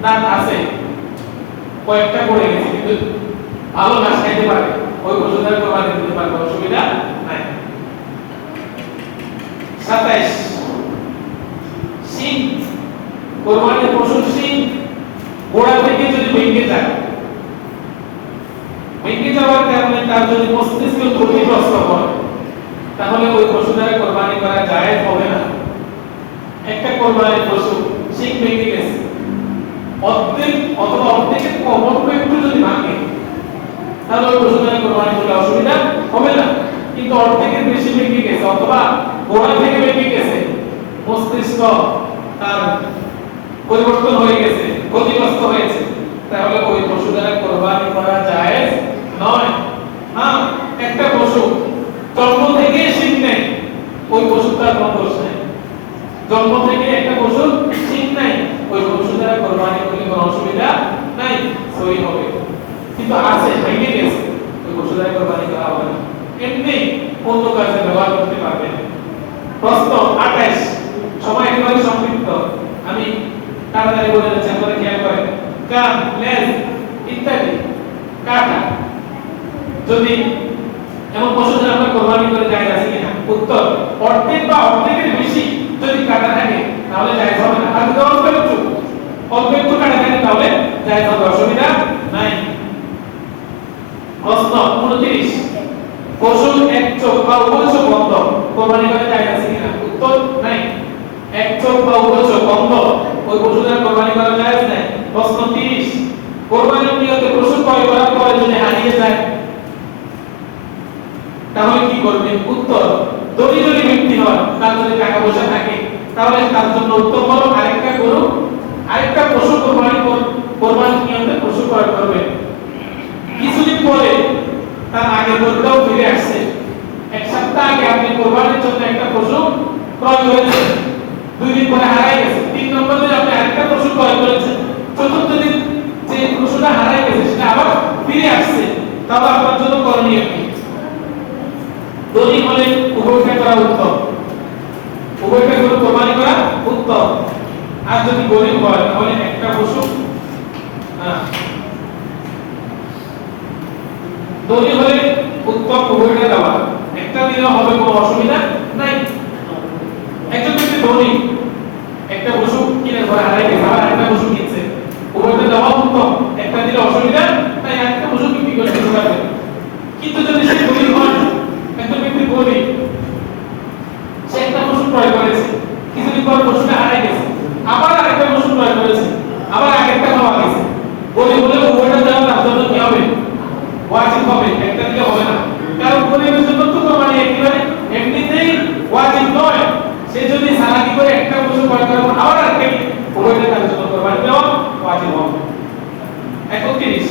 দাঁত আছে, কয়েকটা পড়ে গেছে, কিন্তু ভালো ঘাস খাইতে পারে, ওই পশুটার কোরবানি দিতে পারবে, অসুবিধা নাই। 27, শিং, কোরবানির পশুর শিং গোড়া থেকে যদি ভেঙে যায়, ভেঙে যাওয়ার কারণে তার যদি মস্তিষ্ক ক্ষতিগ্রস্ত হয়, তাহলে ওই পশুটার কোরবানি করা জায়েজ হবে না। একটা কোরবানির পশু শিং ভেঙে গেছে, অর্ধেক অথবা অর্ধেকের কম একটু যদি ভাঙে, তাহলে ওই পশুটার কোরবানি করলে অসুবিধা হবে না। কিন্তু অর্ধেকের বেশি ভেঙে গেছে অথবা গোড়া থেকে ভেঙে গেছে, মস্তিষ্ক তার পরিবর্তন হয়ে গেছে, ক্ষতিগ্রস্ত হয়েছে, তাহলে ওই পশু দ্বারা কোরবানি করা জায়েজ নয়। হ্যাঁ, একটা পশু জন্ম থেকে শিং নেই, ওই পশু তার কোনো দোষ নেই। জন্ম থেকে একটা পশু শিং নাই, ওই পশু দ্বারা কোরবানি করলে কোনো অসুবিধা নাই, সহি হবে। কিন্তু আছে, ভেঙে গেছে, ওই পশু দ্বারা কোরবানি করা হবে না, এমনি অন্য কাজে ব্যবহার করতে পারবে। প্রশ্ন 28, সময় একেবারে সংক্ষিপ্ত, আমি তাড়াতাড়ি বলে যাচ্ছি, আপনারা খেয়াল করেন। কান, লেজ ইত্যাদি কাটা যদি এমন পশু দ্বারা আমরা কোরবানি করে জায়েজ আছে কিনা? উত্তর, অর্ধেক বা অর্ধেকের বেশি যদি কাটা থাকে তাহলে জায়েজ হবে না। আর যদি অল্প একটু কাটা থাকে তাহলে জায়েজ হবে, অসুবিধা নাই। প্রশ্ন 29, পশুর এক চোখ বা উভয় চোখ বন্ধ, কোরবানি করে জায়েজ আছে কিনা? উত্তর নাই। এক চোখ বা উভয় চোখ বন্ধ, ওই পশু দ্বারা কোরবানি করা জায়েজ নাই। প্রশ্ন 30, কোরবানির নিয়তে পশু ক্রয় করার পরে যদি হারিয়ে যায় তাহলে কি করবে? উত্তর, ধনী যদি ব্যক্তি হয়, তার যদি টাকা পয়সা থাকে, তাহলে তার জন্য উত্তম হলো আরেকটা গরু, আরেকটা পশু কোরবানির নিয়তে পশু ক্রয় করবে। কিছুদিন পরে তার আগে গরুটাও ফিরে আসছে, এক সপ্তাহ আগে আপনি কোরবানির জন্য একটা পশু ক্রয় করেছেন, 2 দিন পরে হারাই গেছে, 3 নম্বর দিন আপনি আরেকটা পশু ক্রয় করেছেন, 4র্থ দিন যে পশুটা হারাই গেছে সেটা আবার ফিরে আসছে, তাহলে আপনার জন্য করণীয় কি? ধনী হলে উভয়টা করা উত্তম, উভয়টা গরু কোরবানি করা উত্তম। আর যদি গরিব হয় তাহলে একটা পশু, ধনী হলে উত্তম উভয়টা দেওয়া, একটা দিলে হবে, কোনো অসুবিধা নাই। একজন ব্যক্তি ধনী, একটা পশু কিনে ঘরে হারাই গেছে, আবার একটা পশু কিনছে, উভয়টা দেওয়া উত্তম, একটা দিলে অসুবিধা নাই, একটা পশু বিক্রি করে দিতে পারবে। কিন্তু যদি সে গরিব হয়, একজন ব্যক্তি গরিব, সে একটা পশু ক্রয় করেছে, কিছুদিন পর পশুটা হারাই গেছে, আবার আরেকটা পশু ক্রয় করেছে, আবার আরেকটা পাওয়া গেছে, গরিব হলে উভয়টা দেওয়া তার জন্য কি হবে? ওয়াজিব হবে, একটা দিলে হবে না। কারণ গরিবের জন্য তো কোরবানি একেবারে এমনিতেই ওয়াজিব নয়, সে যদি সালাকি করে একটা পশু ক্রয় করে আবার আরেকটা, উভয়টা তার জন্য কোরবানি দেওয়া ওয়াজিব হবে। 31,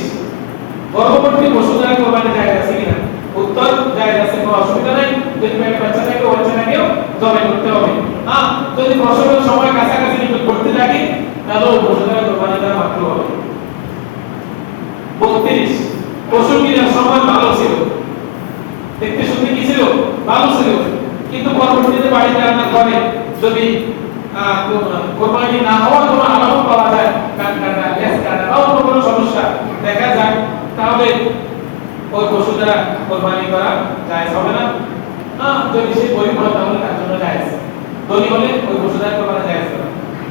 গর্ভবতী পশু দ্বারা কোরবানি জায়েজ আছে কিনা? উত্তর, জায়েজ আছে, কোনো অসুবিধা নাই। যদি পেটে বাচ্চা থাকে, বাচ্চাটাকেও জবাই করতে হবে। হ্যাঁ, যদি প্রসবের সময় কাছাকাছি নিকট করতে থাকে তাহলে ওই পশু দ্বারা কোরবানি দেওয়া মাত্র হবে। 32, পশু কিনার সময় ভালো ছিল, দেখতে শুনতে কি ছিল? ভালো ছিল, কিন্তু পরবর্তীতে বাড়িতে রান্না করে যদি কোরবানি না হওয়ার কোনো আলামত পাওয়া যায়, কান কাটা, লেজ কাটা বা অন্য কোনো সমস্যা দেখা যায়, তাহলে ওই পশু দ্বারা কোরবানি করা জায়েজ হবে না। যদি সে গরিব হয় তাহলে তার জন্য জায়েজ, ধনী হলে ওই পশু দ্বারা কোরবানি জায়েজ হবে।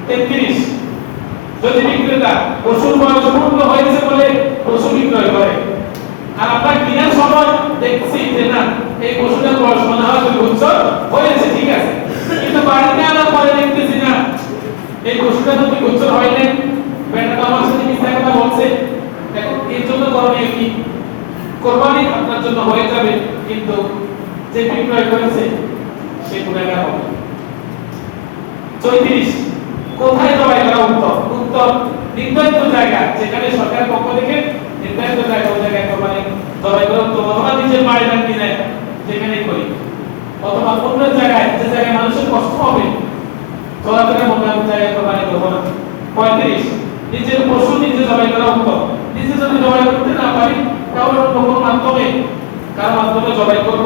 33, যদি বিক্রেতা পশুর বয়স পূর্ণ হয়েছে বলে পশু বিক্রয় করে, আর আপনার কেনার সময় দেখছি যে না এই পশুটার বয়স মনে হয় 2 বছর হয়েছে, ঠিক আছে, কোরবানি আপনার জন্য হয়ে যাবে, কিন্তু যে বিক্রয় করেছে সে গুনাহগার হবে। 34 কোথায় জবাই করা উত্তম? উত্তম নির্ধারিত জায়গা, যেখানে সরকারের পক্ষ থেকে নির্ধারিত জায়গা, ওই জায়গায় কোরবানি জবাই করা উত্তম। অথবা নিজের বাড়ি না কিনে যেখানেই করি, অথবা অন্য জায়গায়, যে জায়গায় মানুষের কষ্ট হবে, চলাফেরার মতো জায়গায় কোরবানি করবো না। 35 নিজের পশু নিজে জবাই করা উত্তম। নিজে যদি জবাই করতে না পারি, তাহলে অন্য কোনো মাধ্যমে, কারো মাধ্যমে জবাই করব,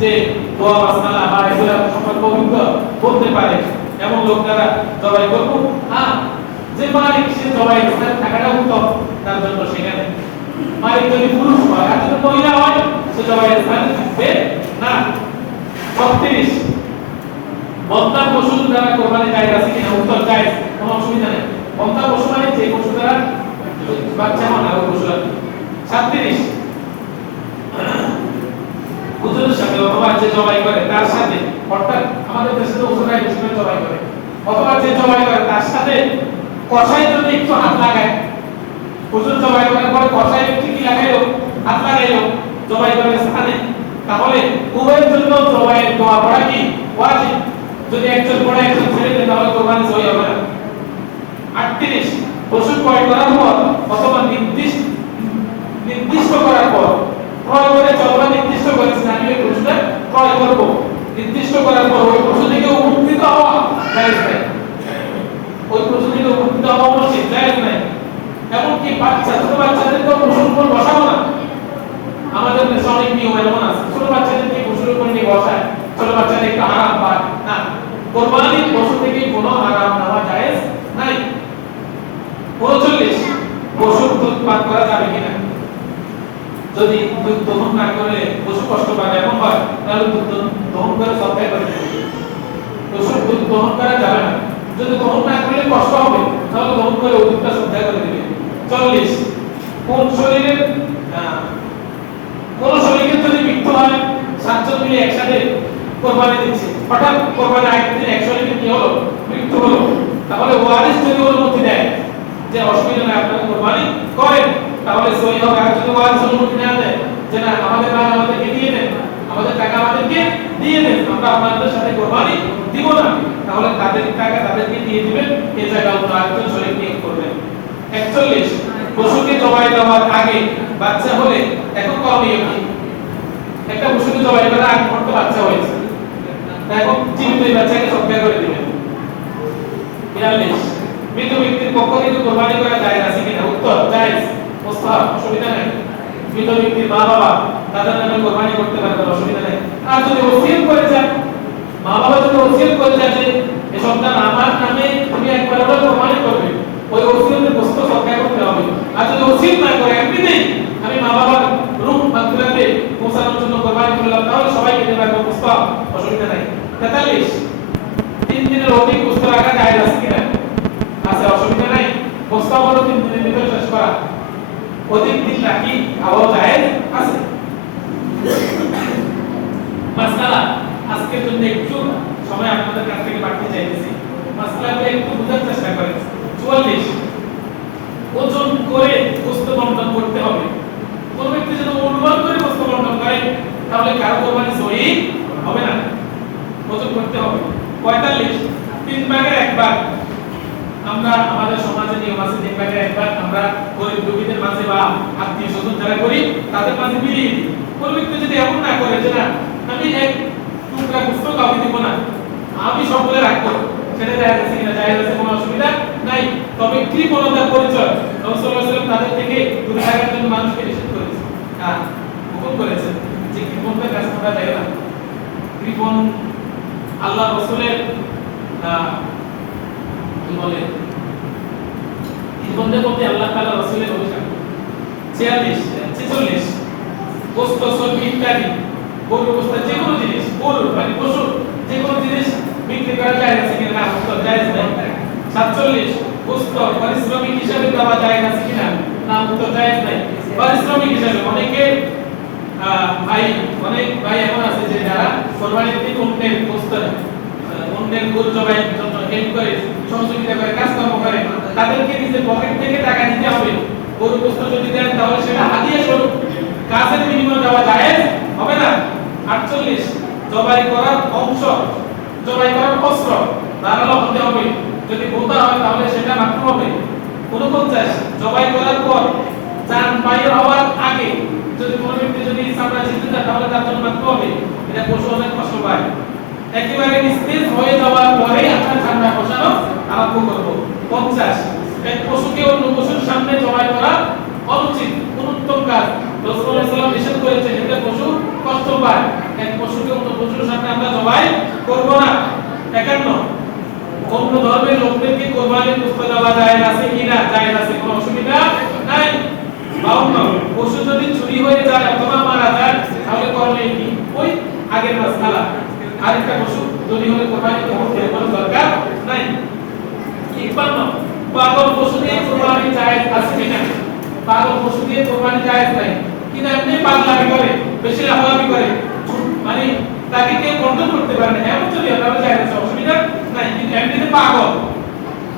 যে দোয়া মাসআলা বা এগুলা সম্পর্কে পবিত্র বলতে পারে এমন লোক দ্বারা জবাই করব। হ্যাঁ, যে মালিক সে জবাই স্থান থাকাটা উত্তম তার জন্য। সেখানে মালিক যদি পুরুষ হয় আর যদি মহিলা হয়, সে জবাই স্থান থাকবে না। 36 বন্ধা পশু দ্বারা কোরবানি জায়েজ আছে কিনা? উত্তর জায়েজ, কোনো অসুবিধা নেই। বন্ধা পশু মানে যে পশু দ্বারা বাচ্চা হয় ওই পশু। 37 হুজুরের সাথে অথবা যে জবাই করে তার সাথে, অর্থাৎ আমাদের দেশে তো হুজুরাই বেশি করে জবাই করে, অথবা যে জবাই করে তার সাথে কসাই যদি একটু হাত লাগায়, হুজুর জবাই করার পরে কসাই একটু কি লাগাইলো, হাত লাগাইলো জবাই করার স্থানে, তাহলে উভয়ের জন্য জবাইয়ের দোয়া পড়া কি ওয়াজিব। যদি একজন পড়ে একজন ছেড়ে দেয়, তাহলে কোরবানি সহি হবে না। 38 পশু ক্রয় করার পর অথবা নির্দিষ্ট করার পর, ক্রয় করে চলবা নির্দিষ্ট করেছেন আমি এই পশুটা ক্রয় করব, নির্দিষ্ট করার পর ওই পশু থেকে উপকৃত হওয়া জায়েজ নাই। ওই পশু থেকে উপকৃত হওয়া উচিত, জায়েজ নাই। এমনকি বাচ্চা, ছোট বাচ্চাদেরকে পশুর উপর বসাবো না। আমাদের দেশে অনেক নিয়ম এমন আছে, ছোট বাচ্চাদেরকে পশুর উপর নিয়ে বসায়, ছোট বাচ্চাদের একটু আরাম পায় না। কোরবানির পশু থেকে কোনো আরাম নেওয়া জায়েজ নাই। 39 পশুর দুধ পান করা যাবে কিনা? যদি দুধ দহন না করে পশু কষ্ট পায় এমন হয়, তাহলে দুধ দহন করে সবটাই করে দেবে। পশুর দুধ দহন করা যাবে না। যদি দহন না করলে কষ্ট হবে, তাহলে দহন করে ওই দুধটা সবটাই করে দেবে। 40 কোন শরীরের যদি মৃত্যু হয়, 7 জন মিলে একসাথে কোরবানি দিচ্ছে, হঠাৎ কোরবানি আগের দিন 100 জনের কি হলো, মৃত্যু হলো, তাহলে ওয়ারিস যদি অনুমতি দেয় যে অসুবিধা নাই আপনারা কোরবানি করেন, তাহলে সহি হবে। আর যদি ওয়ারিস অনুমতি না দেয় যে না আমাদের ভাগ আমাদেরকে দিয়ে দেন, আমাদের টাকা আমাদেরকে দিয়ে দেন, আমরা আপনাদের সাথে কোরবানি দিব না, তাহলে তাদের টাকা তাদেরকে দিয়ে দিবেন, এই জায়গায় অন্য আরেকজন শরীক নিয়োগ করবেন। 41 পশুকে জবাই দেওয়ার আগে বাচ্চা হলে এখন করণীয় কি? একটা পশুকে জবাই করার আগে পর্যন্ত বাচ্চা হয়েছে, এখন জীবিত এই বাচ্চাকে সৎকার করে দিবেন। 42 মৃত ব্যক্তির পক্ষ থেকে কোরবানি করা জায়েজ আছে কিনা? উত্তর জায়েজ, মুস্তাহাব, অসুবিধা নেই। মৃত ব্যক্তির মা বাবা তাদের নামে কোরবানি করতে পারবে, অসুবিধা নেই। আর যদি ওসিয়ত করে যান, মা বাবা যদি ওসিয়ত করে যান যে এই সন্তান আমার নামে তুমি একবার হলেও কোরবানি করবে, ওই ওসিয়তের গোশত সৎকার করতে হবে। আর যদি ওসিয়ত না করে এমনিতেই আমি মা বাবার রূহ মাগফিরাতে পৌঁছানোর জন্য কোরবানি করলাম, তাহলে সবাই খেতে পারবে, মুস্তাহাব, অসুবিধা নেই। 43 3 দিনের অধিক গোশত রাখা জায়েজ আছে কিনা? আছে, অসুবিধা নাই। মুস্তাহাব হলো 3 দিনের ভিতরে শেষ করা, অধিক দিন রাখি খাওয়া জায়েজ আছে। মাসআলা আজকের জন্য একটু সময় আপনাদের কাছ থেকে বাড়তে চাইতেছি, মাসআলাটা একটু বোঝার চেষ্টা করেন। 44 ওজন করে গোশত বন্টন করতে হবে। কোন ব্যক্তি যদি অনুমান করে গোশত বন্টন করে, তাহলে কারো কোরবানি সহি হবে না, ওজন করতে হবে। 45 3 ভাগের 1 ভাগ, আমরা আমাদের সমাজে নিয়ম আছে 3 ভাগের 1 ভাগ আমরা গরিব দুঃখীদের মাঝে বা আত্মীয় স্বজন যারা করি তাদের মাঝে বিলিয়ে দিই। কোন ব্যক্তি যদি এমন না করে যে না আমি এক টুকরা গোশত কাউকে দিব না, আমি সকলে রাখবো, সেটা জায়েজ আছে কিনা? জায়েজ আছে, কোনো অসুবিধা নাই। তবে কৃপণতার পরিচয় রাসূলুল্লাহ সাল্লাল্লাহু আলাইহি ওয়াসাল্লাম তাদের থেকে দূরে থাকার জন্য মানুষকে নিষেধ করেছেন, হ্যাঁ হুকুম করেছেন যে কৃপণতার কাজ করা যায় না। কৃপণ আল্লাহ রাসূলের কি বলে, কৃপণদের প্রতি আল্লাহ তাআলা রাসূলের অভিশাপ। 46 গোশত চর্বি ইত্যাদি গরুর গোশত যে কোনো জিনিস, গরুর মানে পশু যে কোনো জিনিস বিক্রি করা জায়েজ আছে কিনা? উত্তর জায়েজ নাই। 47 গোশত পারিশ্রমিক হিসাবে দেওয়া জায়েজ আছে কিনা? না, উত্তর জায়েজ নাই। পারিশ্রমিক হিসাবে অনেক ভাই এমন আছে যে যারা কোরবানির দিন অন্যের গোশত, অন্যের গরু জবাইয়ের জন্য হেল্প করে, সহযোগিতা করে, কাজকর্ম করে, তাদেরকে নিজের পকেট থেকে টাকা দিতে হবে। গরু গোশত যদি দেন তাহলে সেটা হাদিয়া স্বরূপ গাছের বিনিময়ে দেওয়া জায়েজ হবে না। 48 জবাই করার অংশ, জবাই করার অস্ত্র ধারালো হতে হবে, যদি বোতা হয় তাহলে সেটা মাত্র হবে। 49 জবাই করার পর জান বাইর হওয়ার আগে যদি কোনো ব্যক্তি যদি চামড়া ছিঁড়তে চায় তাহলে তার জন্য মাত্র হবে, এটা পশু অনেক কষ্ট পায়। একেবারে নিস্তেজ হয়ে যাওয়ার পরে আমরা চামড়া বসানো আরম্ভ করব। 50 এক পশুকে অন্য পশুর সামনে জবাই করা অনুচিত, অনুত্তম কাজ। রাসূলুল্লাহ সাল্লাল্লাহু আলাইহি ওয়াসাল্লাম নিষেধ করেছেন, এতে পশু কষ্ট পায়। এক পশুকে অন্য পশুর সামনে আমরা জবাই করব না। 51 অন্য ধর্মের লোকদেরকে কুরবানির গোশত দেওয়া যায় আছে কিনা? জায়েজ আছে, কোনো অসুবিধা নাই। 52 পশু যদি চুরি হয়ে যায় অথবা মারা যায় তাহলে করণীয় কি? ওই আগের মাসআলা, আরেকটা পশু যদি হলে কুরবানি করতে কোনো দরকার নাই। 51 পাগল পশু দিয়ে কুরবানি জায়েজ আছে কিনা? পাগল পশু দিয়ে কুরবানি জায়েজ নাই, কিন্তু এমনি পাগলামি করে, বেশি লাফালাফি করে, মানে তাকে কেউ কন্ট্রোল করতে পারে না, এমন যদি আপনারা জায়েজ আছে, অসুবিধা নাই। কিন্তু এমনিতে পাগল,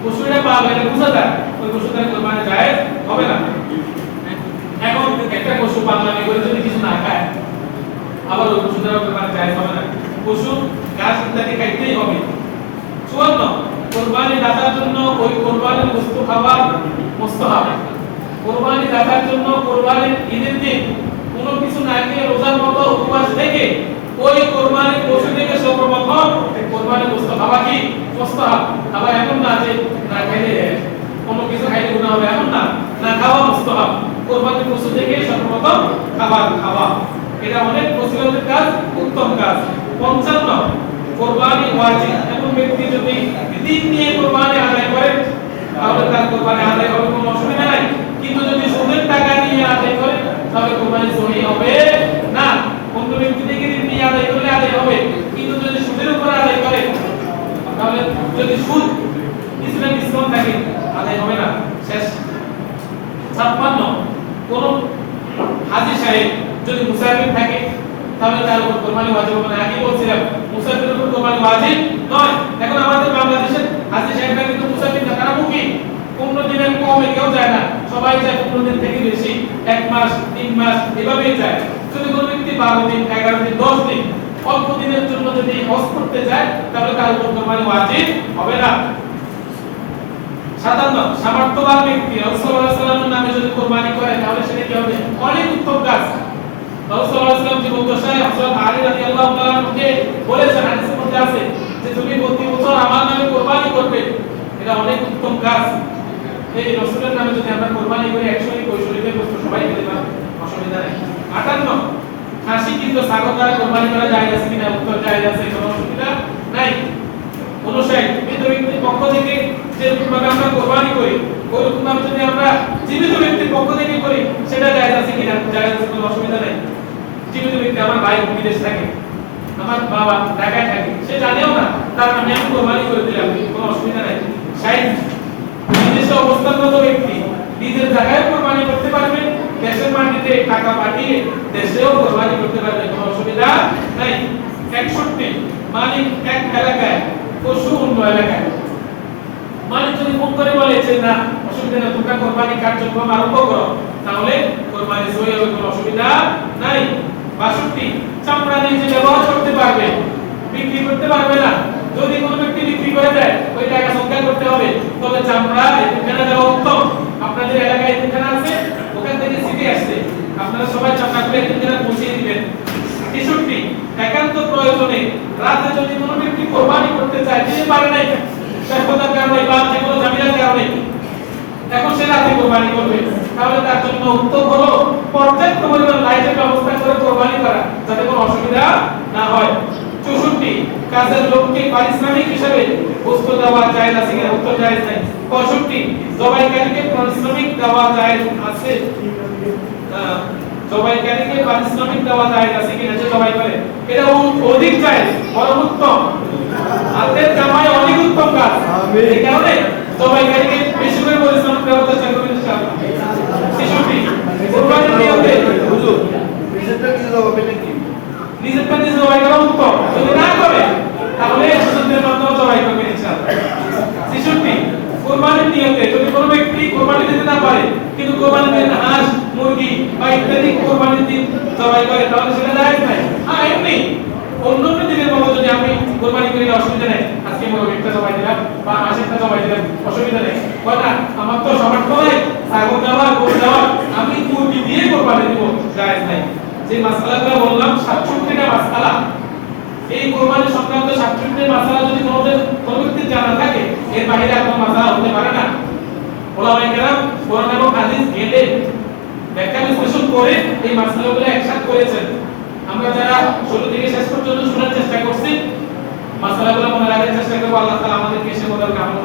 পশুটা পাগল, এটা বুঝা যায়, ওই পশু দ্বারা কুরবানি জায়েজ হবে না। এখন একটা পশু পাগলামি করে যদি কিছু না খায়, আবার ওই পশু দ্বারা কুরবানি জায়েজ হবে না। পশু ঘাস ইত্যাদি খাইতেই হবে। 54 কুরবানি দাতার জন্য ওই কুরবানির গোশত খাওয়া মুস্তাহাব। কুরবানি দাতার জন্য কুরবানির ঈদের দিন কোনো কিছু না খেয়ে রোজার মতো উপবাস থেকে ওই কুরবানির পশু থেকে সর্বপ্রথম কুরবানির গোশত খাওয়া কি মুস্তাহাব। আবার এমন না যে না খেলে কোনো কিছু খাইলে গুনাহ হবে, এমন না, না খাওয়া মুস্তাহাব। কুরবানির পশু থেকে সর্বপ্রথম খাওয়া এটা অনেক ফজিলতের কাজ, উত্তম কাজ। 55 কুরবানি ওয়াজিব। এমন ব্যক্তি যদি দিন নিয়ে কুরবানি আদায় করে তাহলে তার কুরবানি আদায় হবে, কোনো অসুবিধা নাই। কিন্তু যদি সুদের টাকা নিয়ে আদায় করে তাহলে কুরবানি সহিহ হবে না। অন্য ব্যক্তি থেকে ঋণ নিয়ে আদায় করলে আদায় হবে, কিন্তু যদি সুদের উপর আদায় করে তাহলে যদি সুদ কিছুটা ডিসকাউন্ট থাকে আদায় হবে না। শেষ। 56 কোন হাজী সাহেব যদি মুসাফির থাকে তাহলে তার উপর কুরবানি ওয়াজিব হবে না। আগে বলছিলাম মুসাফিরের উপর কুরবানি ওয়াজিব নয়। এখন আমাদের বাংলাদেশের হাজী সাহেবরা কিন্তু মুসাফির না, তারা মুকিম। 15 দিনের কমে কেউ যায় না, সবাই যায় 15 দিন থেকে বেশি, 1 মাস 3 মাস এভাবেই যায়। যদি কোনো ব্যক্তি 12 দিন 11 দিন 10 দিন অল্প দিনের জন্য যদি হজ করতে যায় তাহলে তার উপর কুরবানি ওয়াজিব হবে না। 57 সামর্থ্যবান ব্যক্তি রাসূলুল্লাহ সাল্লাল্লাহু আলাইহি ওয়াসাল্লামের নামে যদি কুরবানি করে তাহলে সেটা কি হবে? অনেক উত্তম কাজ। রাসূলুল্লাহ সাল্লাল্লাহু আলাইহি ওয়াসাল্লাম জীবদ্দশায় হযরত আলী রাদিয়াল্লাহু তাআলা আনহুকে বলেছেন, হাদিসের মধ্যে আছে যে তুমি প্রতি বছর আমার নামে কুরবানি করবে, এটা অনেক উত্তম কাজ। এই রাসূলের নামে যদি আমরা কুরবানি করি 100 কৈশোরীদের গোশত সবাই খেতে পারবে, অসুবিধা নেই। 58 খাসি কিন্তু ছাগল দ্বারা কুরবানি করা যায় আছে কিনা? উত্তর জায়েজ আছে, কোনো অসুবিধা নাই। 59 মৃত ব্যক্তির পক্ষ থেকে যে ভাবে আমরা কুরবানি করি ওইরকম ভাবে যদি আমরা জীবিত ব্যক্তির পক্ষ থেকে করি সেটা জায়েজ আছে কিনা? জায়েজ আছে, কোনো অসুবিধা নাই। জীবিত ব্যক্তি আমার ভাই বিদেশ থাকে, আমার বাবা ঢাকায় থাকে, সে জানেও না, তার নামে আমি কুরবানি করে দিলাম, কোনো অসুবিধা নাই। 60 বিদেশে অবস্থানরত ব্যক্তি নিজের জায়গায় কুরবানি করতে পারবে, দেশের মাটিতে টাকা পাঠিয়ে দেশেও কুরবানি করতে পারবে, কোনো অসুবিধা নাই। 61 মালিক এক এলাকায় পশু অন্য এলাকায়, মালিক যদি ফোন করে বলে যে না অসুবিধা নেই তোমরা কুরবানি কার্যক্রম আরম্ভ করো তাহলে কুরবানি সহিহ হবে, কোনো অসুবিধা নাই। 62 চামড়া নিজে ব্যবহার করতে পারবে, বিক্রি করতে পারবে না। যদি কোনো ব্যক্তি বিক্রি করে দেয় ওই টাকা সংখ্যা করতে হবে, তবে চামড়া এখানে দেওয়া উত্তম। আপনাদের এলাকায় এখানে আছে, ওখান থেকে সিটি আসছে, আপনারা সবাই চামড়াগুলো এখানে পৌঁছে দিবেন। 63 একান্ত প্রয়োজনে রাতে যদি কোনো ব্যক্তি কুরবানি করতে চায়, দিতে পারে না, ব্যস্ততার কারণে বা যে কোনো ঝামেলার কারণে এখন সে রাতে কুরবানি করবে, তাহলে তার জন্য উত্তম হলো পর্যাপ্ত পরিমাণ লাইটের ব্যবস্থা করে কুরবানি করা, যাতে কোনো অসুবিধা না হয়। 64 কাজের লোককে পারিশ্রমিক হিসেবে বস্তু দেওয়া জায়েজ আছে কিনা? উত্তর জায়েজ নাই। 65 জবাইকারীকে পারিশ্রমিক দেওয়া জায়েজ আছে, জবাইকারীকে পারিশ্রমিক দেওয়া জায়েজ আছে কিনা? যে জবাই করে এটা অধিক জায়েজ, বড় উত্তম। হাতের কামাই অনেক উত্তম কাজ, এই কারণে জবাইকারীকে বেশি করে পরিশ্রম দেওয়ার চেষ্টা করবেন ইনশাআল্লাহ। 66 কুরবানির নিয়তে হুজুর নিজেরটা নিজে জবাই নাকি? নিজেরটা নিজে জবাই করা উত্তম, যদি না করে তাহলে হুজুরদের মাধ্যমে জবাই করবেন ইনশাআল্লাহ। 66 কুরবানির নিয়তে যদি কোনো ব্যক্তি কুরবানি দিতে না পারে কিন্তু কুরবানির দিন হাঁস মুরগি বা ইত্যাদি কুরবানির দিন জবাই করে তাহলে সেটা জায়েজ নাই। হ্যাঁ এমনি অন্য দিনের মতো যদি আমি কুরবানি করি অসুবিধা নেই, আজকে বড় একটা জবাই দিলাম বা আশেকটা জবাই দিলাম অসুবিধা নেই, হয় না? আমার তো সামর্থ্য নাই ছাগল দেওয়ার গরু দেওয়ার, আমি মুরগি দিয়ে কুরবানি দিব, জায়েজ নাই। যে মাসআলাগুলো বললাম 67টা মাসআলা, এই কুরবানি সংক্রান্ত 67টা মাসআলা যদি কোনো ব্যক্তির জানা থাকে এর বাইরে আর কোনো মাসআলা হতে পারে না। ওলামায়ে কেরাম কোরআন এবং হাদিস ঘেঁটে ব্যাখ্যা বিশ্লেষণ করে এই মাসআলাগুলো একসাথে করেছেন। আমরা যারা শুরু থেকে শেষ পর্যন্ত শোনার চেষ্টা করছি, মাসআলাগুলো মনে রাখার চেষ্টা করব। আল্লাহ তাআলা আমাদেরকে সে মোতাবেক আমল